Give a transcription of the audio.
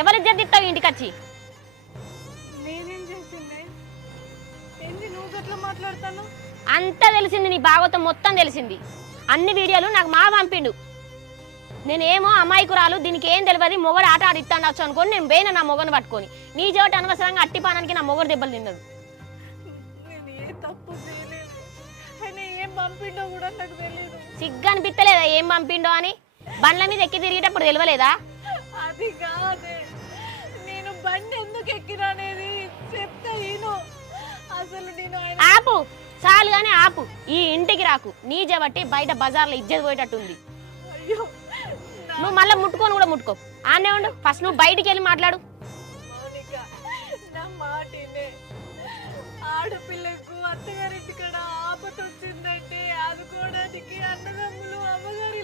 ఎవరి ఇజ్జత్ తిట్టావు ఇంటికి వచ్చి? నేనేం చేసిందే ఏంది నువ్వు గట్లా మాట్లాడతాను? అంతా తెలిసింది, నీ భాగవతం మొత్తం తెలిసింది. అన్ని వీడియోలు నాకు మా పంపిండు. నేనేమో అమాయకురాలు, దీనికి ఏం తెలియదు, మొగడు ఆట ఆడిస్తాడచ్చు అనుకోని నేను పోయినా నా మొగను పట్టుకొని. నీ చోట అనవసరంగా అట్టిపానానికి నా మొగడు దెబ్బలు తిన్నాడు. నేను ఏ తప్పు చేయలేదు, ఆయన ఏం పంపిండో కూడా నాకు తెలియదు. సిగ్గు అనిపిస్తలేదా ఏం పంపిండో అని? బండ్ల మీద ఎక్కి తిరిగేటప్పుడు తెలియలేదా? అది కాదే, నేను బండి ఎందుకు ఎక్కినా అనేది చెప్తా ఈను. అసలు నేను ఆపు, చాలు గానీ ఆపు. ఈ ఇంటికి రాకు, నీ జబట్టి బయట బజార్లో ఇజ్జత్ పోయేటట్టుంది. అయ్యో నువ్వు మళ్ళీ ముట్టుకొని కూడా ముట్టుకో, ఆనే ఉండు. ఫస్ట్ నువ్వు బయటికి వెళ్ళి మాట్లాడు. మౌనిక, నా మాటినే. ఆడపిల్లకు అత్తగారింటి కాడ ఆపత వచ్చిందంటే ఆదుకోవడానికి అన్నదమ్ములు అమ్మగారు